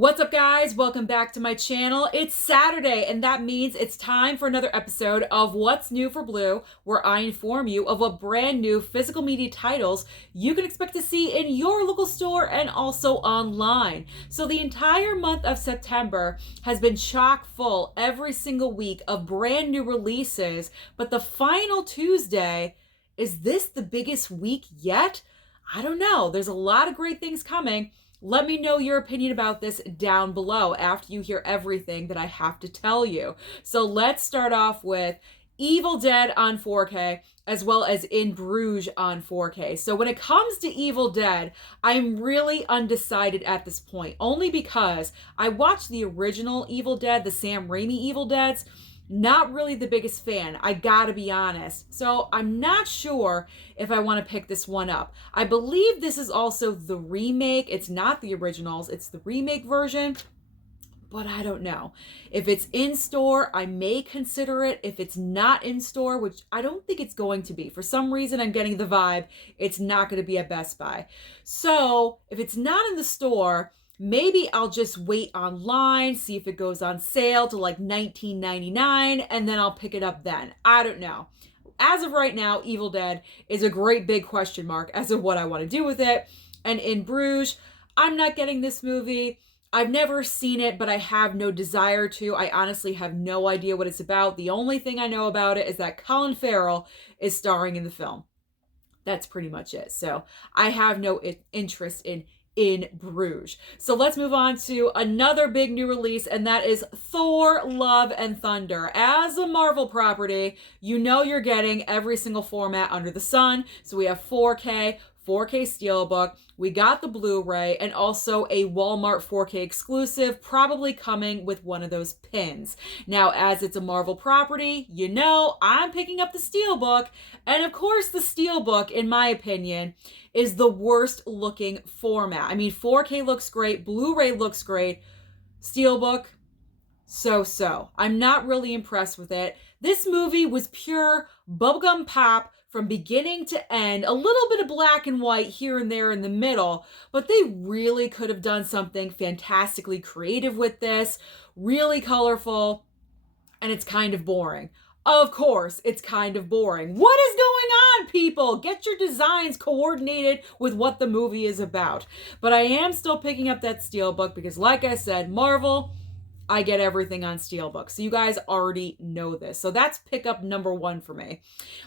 What's up, guys? Welcome back to my channel. It's Saturday, and that means it's time for another episode of What's New for Blue, where I inform you of what brand new physical media titles you can expect to see in your local store and also online. So the entire month of September has been chock full every single week of brand new releases, but the final Tuesday, is this the biggest week yet? I don't know. There's a lot of great things coming. Let me know your opinion about this down below after you hear everything that I have to tell you. So let's start off with Evil Dead on 4K, as well as In Bruges on 4K. So when it comes to Evil Dead, I'm really undecided at this point, only because I watched the original Evil Dead, the Sam Raimi Evil Deads. Not really the biggest fan, I gotta be honest. So I'm not sure if I want to pick this one up. I believe this is also the remake. It's not the originals, it's the remake version. But I don't know. If it's in store, I may consider it. If it's not in store, which I don't think it's going to be. For some reason, I'm getting the vibe it's not going to be at Best Buy. So if it's not in the store, maybe I'll just wait online, see if it goes on sale to like $19.99, and then I'll pick it up then. I don't know. As of right now, Evil Dead is a great big question mark as to what I want to do with it. And In Bruges, I'm not getting this movie. I've never seen it, but I have no desire to. I honestly have no idea what it's about. The only thing I know about it is that Colin Farrell is starring in the film. That's pretty much it. So I have no interest in Bruges. So let's move on to another big new release, and that is Thor Love and Thunder. As a Marvel property, you know you're getting every single format under the sun. So we have 4K, 4K Steelbook, we got the Blu-ray, and also a Walmart 4K exclusive, probably coming with one of those pins. Now, as it's a Marvel property, you know I'm picking up the Steelbook, and of course the Steelbook, in my opinion, is the worst looking format. I mean, 4K looks great, Blu-ray looks great, Steelbook, so. I'm not really impressed with it. This movie was pure bubblegum pop from beginning to end, a little bit of black and white here and there in the middle, but they really could have done something fantastically creative with this, really colorful, and it's kind of boring. Of course, it's kind of boring. What is going on, people? Get your designs coordinated with what the movie is about. But I am still picking up that Steelbook because, like I said, Marvel, I get everything on Steelbook. So you guys already know this. So that's pickup number one for me.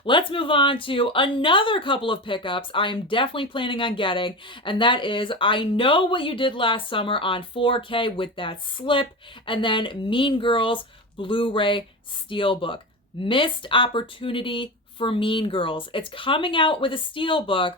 Let's move on to another couple of pickups I am definitely planning on getting. And that is I Know What You Did Last Summer on 4K with that slip. And then Mean Girls Blu-ray Steelbook. Missed opportunity for Mean Girls. It's coming out with a Steelbook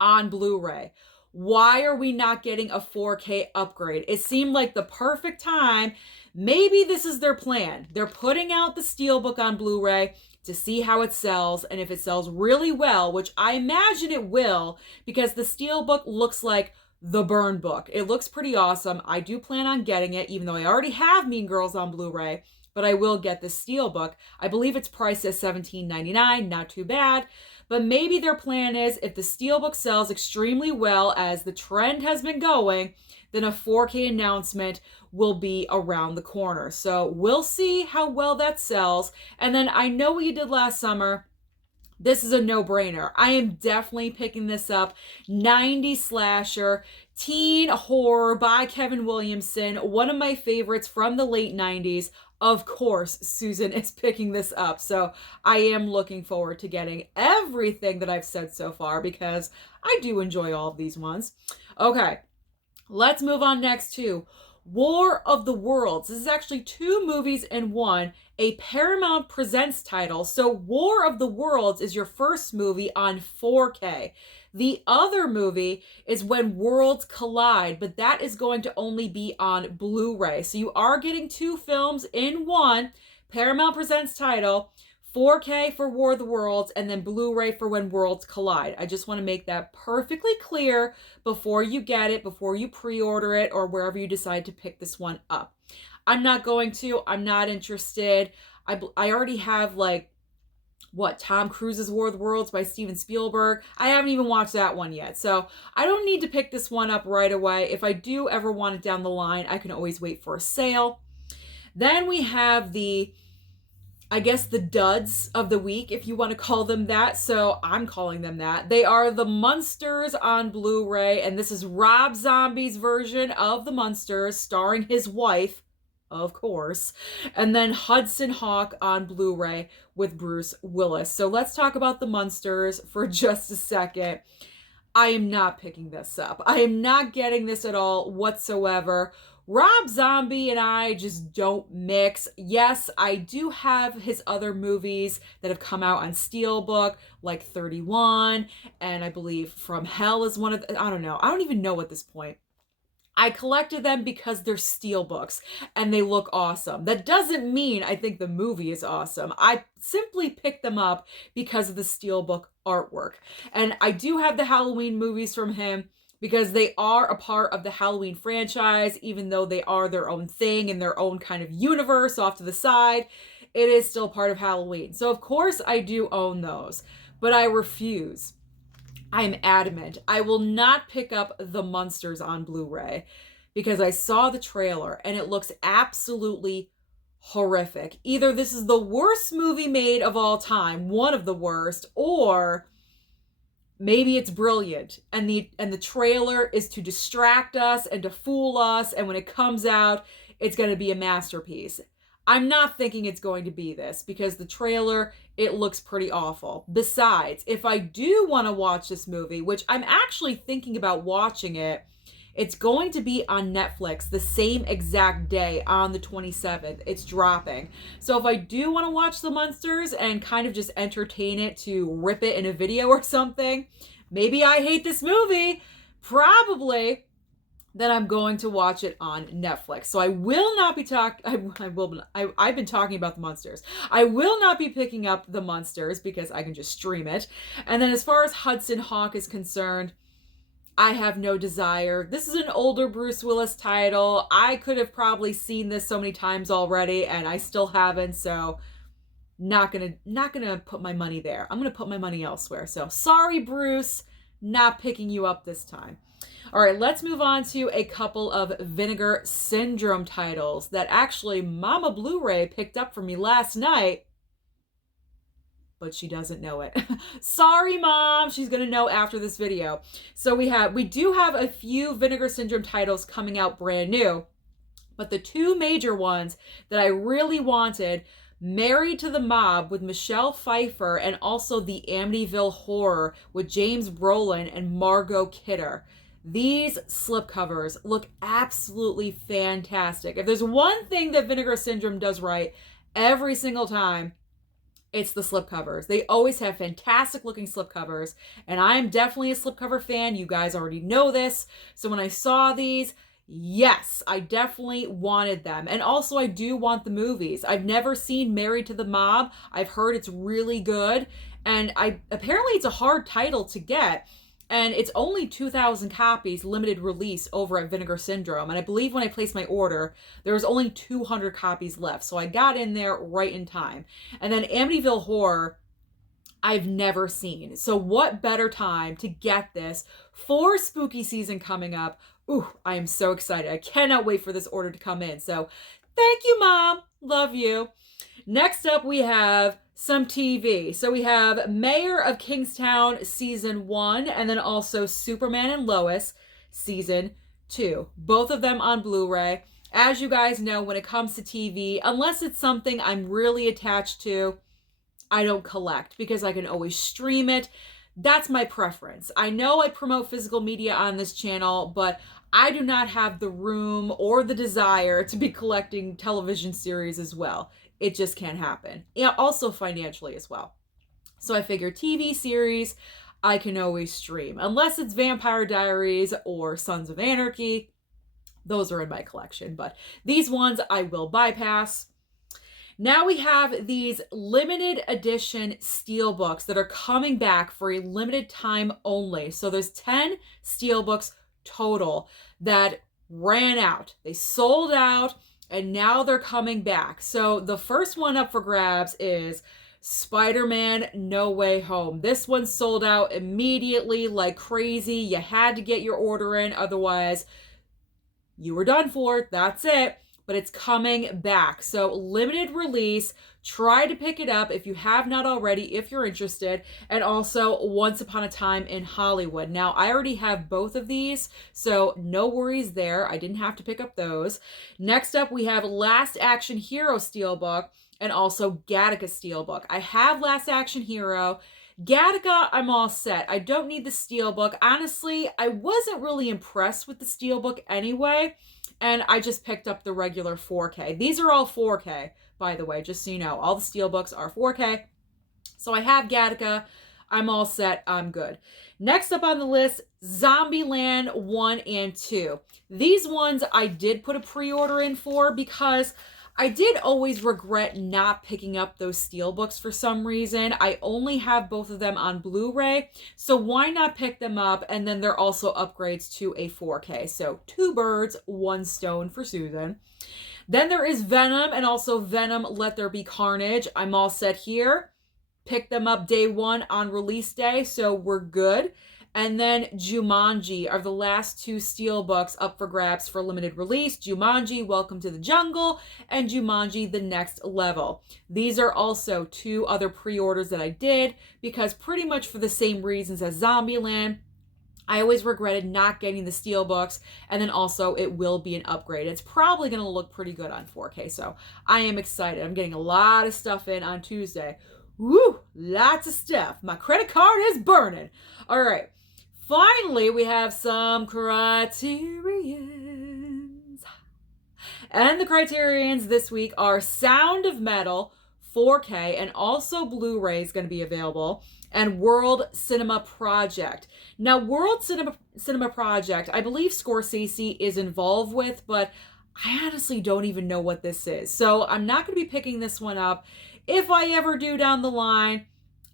on Blu-ray. Why are we not getting a 4K upgrade? It seemed like the perfect time. Maybe this is their plan. They're putting out the Steelbook on Blu-ray to see how it sells, and if it sells really well, which I imagine it will, because the Steelbook looks like the burn book. It looks pretty awesome. I do plan on getting it, even though I already have Mean Girls on Blu-ray, but I will get the Steelbook. I believe it's priced at $17.99, not too bad. But maybe their plan is if the Steelbook sells extremely well, as the trend has been going, then a 4K announcement will be around the corner. So we'll see how well that sells. And then I Know What You Did Last Summer. This is a no-brainer. I am definitely picking this up. 90s slasher, teen horror by Kevin Williamson. One of my favorites from the late 90s. Of course, Susan is picking this up. So I am looking forward to getting everything that I've said so far because I do enjoy all of these ones. Okay, let's move on next to War of the Worlds. This is actually two movies in one, a Paramount Presents title. So War of the Worlds is your first movie on 4K. The other movie is When Worlds Collide, but that is going to only be on Blu-ray. So you are getting two films in one, Paramount Presents title, 4K for War of the Worlds, and then Blu-ray for When Worlds Collide. I just want to make that perfectly clear before you get it, before you pre-order it, or wherever you decide to pick this one up. I'm not going to. I'm not interested. I already have like Tom Cruise's War of the Worlds by Steven Spielberg. I haven't even watched that one yet, so I don't need to pick this one up right away. If I do ever want it down the line, I can always wait for a sale. Then we have the duds of the week, if you want to call them that. So I'm calling them that. They are the Munsters on Blu-ray, and this is Rob Zombie's version of the Munsters, starring his wife, of course, and then Hudson Hawk on Blu-ray with Bruce Willis. So let's talk about the Munsters for just a second. I am not picking this up. I am not getting this at all whatsoever. Rob Zombie and I just don't mix. Yes, I do have his other movies that have come out on Steelbook, like 31, and I believe From Hell is one of the, I don't know. I don't even know at this point. I collected them because they're Steelbooks and they look awesome. That doesn't mean I think the movie is awesome. I simply picked them up because of the Steelbook artwork. And I do have the Halloween movies from him because they are a part of the Halloween franchise, even though they are their own thing in their own kind of universe off to the side. It is still part of Halloween. So of course I do own those, but I refuse. I am adamant. I will not pick up the Munsters on Blu-ray because I saw the trailer and it looks absolutely horrific. Either this is the worst movie made of all time, one of the worst, or maybe it's brilliant and the trailer is to distract us and to fool us, and when it comes out, it's going to be a masterpiece. I'm not thinking it's going to be this because the trailer, it looks pretty awful. Besides, if I do want to watch this movie, which I'm actually thinking about watching it, it's going to be on Netflix the same exact day on the 27th. It's dropping. So if I do want to watch the Munsters and kind of just entertain it to rip it in a video or something, maybe I hate this movie, probably, then I'm going to watch it on Netflix. So I will not be I've been talking about the Munsters. I will not be picking up the Munsters because I can just stream it. And then as far as Hudson Hawk is concerned, I have no desire. This is an older Bruce Willis title. I could have probably seen this so many times already and I still haven't, so not gonna put my money there. I'm gonna put my money elsewhere. So sorry, Bruce, not picking you up this time. All right, let's move on to a couple of Vinegar Syndrome titles that actually Mama Blu-ray picked up for me last night, but she doesn't know it. Sorry, Mom. She's going to know after this video. So we do have a few Vinegar Syndrome titles coming out brand new, but the two major ones that I really wanted, Married to the Mob with Michelle Pfeiffer and also the Amityville Horror with James Brolin and Margot Kidder. These slipcovers look absolutely fantastic. If there's one thing that Vinegar Syndrome does right every single time, it's the slipcovers. They always have fantastic looking slipcovers, and I'm definitely a slipcover fan. You guys already know this. So when I saw these, yes, I definitely wanted them. And also I do want the movies. I've never seen Married to the Mob. I've heard it's really good, and apparently it's a hard title to get. And it's only 2,000 copies limited release over at Vinegar Syndrome. And I believe when I placed my order, there was only 200 copies left. So I got in there right in time. And then Amityville Horror, I've never seen. So what better time to get this for spooky season coming up? Ooh, I am so excited. I cannot wait for this order to come in. So thank you, Mom. Love you. Next up, we have some TV. So we have Mayor of Kingstown Season 1, and then also Superman and Lois Season 2. Both of them on Blu-ray. As you guys know, when it comes to TV, unless it's something I'm really attached to, I don't collect because I can always stream it. That's my preference. I know I promote physical media on this channel, but I do not have the room or the desire to be collecting television series as well. It just can't happen. Yeah, also financially as well. So I figure TV series, I can always stream. Unless it's Vampire Diaries or Sons of Anarchy. Those are in my collection. But these ones I will bypass. Now we have these limited edition Steelbooks that are coming back for a limited time only. So there's 10 Steelbooks total that ran out. They sold out. And now they're coming back. So the first one up for grabs is Spiderman No Way Home. This one sold out immediately like crazy. You had to get your order in, otherwise you were done for. That's it. But it's coming back. So limited release. Try to pick it up if you have not already, if you're interested. And also Once Upon a Time in Hollywood. Now, I already have both of these, so no worries there. I didn't have to pick up those. Next up, we have Last Action Hero Steelbook and also Gattaca Steelbook. I have Last Action Hero. Gattaca, I'm all set. I don't need the Steelbook. Honestly, I wasn't really impressed with the Steelbook anyway, and I just picked up the regular 4K. These are all 4K, by the way, just so you know. All the Steelbooks are 4K. So I have Gattaca. I'm all set. I'm good. Next up on the list, Zombieland 1 and 2. These ones I did put a pre-order in for because I did always regret not picking up those Steelbooks for some reason. I only have both of them on Blu-ray, so why not pick them up? And then they're also upgrades to a 4K. So 2 birds, 1 stone for Susan. Then there is Venom and also Venom Let There Be Carnage. I'm all set here. Pick them up day 1 on release day, so we're good. And then Jumanji are the last 2 Steelbooks up for grabs for limited release. Jumanji, Welcome to the Jungle, and Jumanji, The Next Level. These are also 2 other pre-orders that I did because pretty much for the same reasons as Zombieland, I always regretted not getting the Steelbooks, and then also it will be an upgrade. It's probably going to look pretty good on 4K, so I am excited. I'm getting a lot of stuff in on Tuesday. Woo! Lots of stuff. My credit card is burning. All right. Finally, we have some Criterions. And the Criterions this week are Sound of Metal, 4K, and also Blu-ray is going to be available, and World Cinema Project. Now, World Cinema Project, I believe Scorsese is involved with, but I honestly don't even know what this is. So I'm not going to be picking this one up. If I ever do down the line,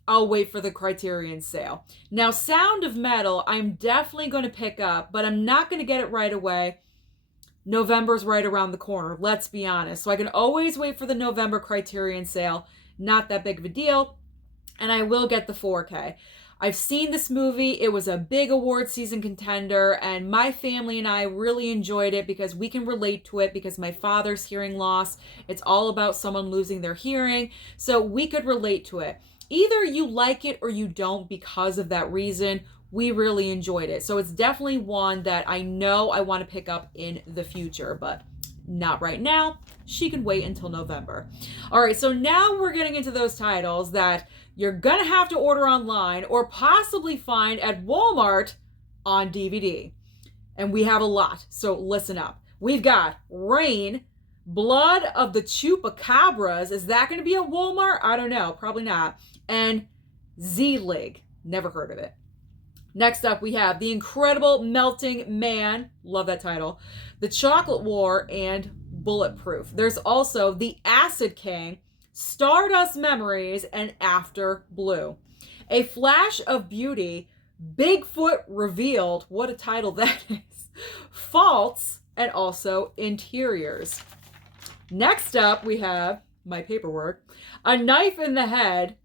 I'll wait for the Criterion sale. Now, Sound of Metal, I'm definitely going to pick up, but I'm not going to get it right away. November's right around the corner, let's be honest. So I can always wait for the November Criterion sale. Not that big of a deal. And I will get the 4K. I've seen this movie. It was a big award season contender, and my family and I really enjoyed it because we can relate to it because my father's hearing loss. It's all about someone losing their hearing, so we could relate to it. Either you like it or you don't because of that reason. We really enjoyed it. So it's definitely one that I know I want to pick up in the future, but not right now. She can wait until November. All right, so now we're getting into those titles that you're going to have to order online or possibly find at Walmart on DVD. And we have a lot, so listen up. We've got Rain, Blood of the Chupacabras. Is that going to be at Walmart? I don't know. Probably not. And Zelig. Never heard of it. Next up, we have The Incredible Melting Man. Love that title. The Chocolate War and Bulletproof. There's also The Acid King, Stardust Memories, and After Blue. A Flash of Beauty, Bigfoot Revealed. What a title that is. Faults, and also Interiors. Next up, we have my paperwork. A Knife in the Head.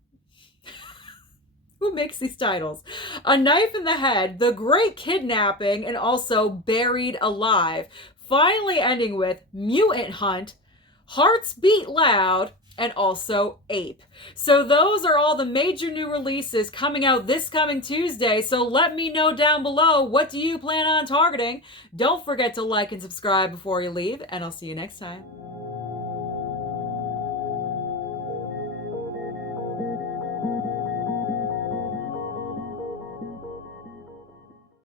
Who makes these titles? A Knife in the Head, The Great Kidnapping, and also Buried Alive. Finally ending with Mutant Hunt, Hearts Beat Loud, and also Ape. So those are all the major new releases coming out this coming Tuesday. So let me know down below, what do you plan on targeting? Don't forget to like and subscribe before you leave, and I'll see you next time.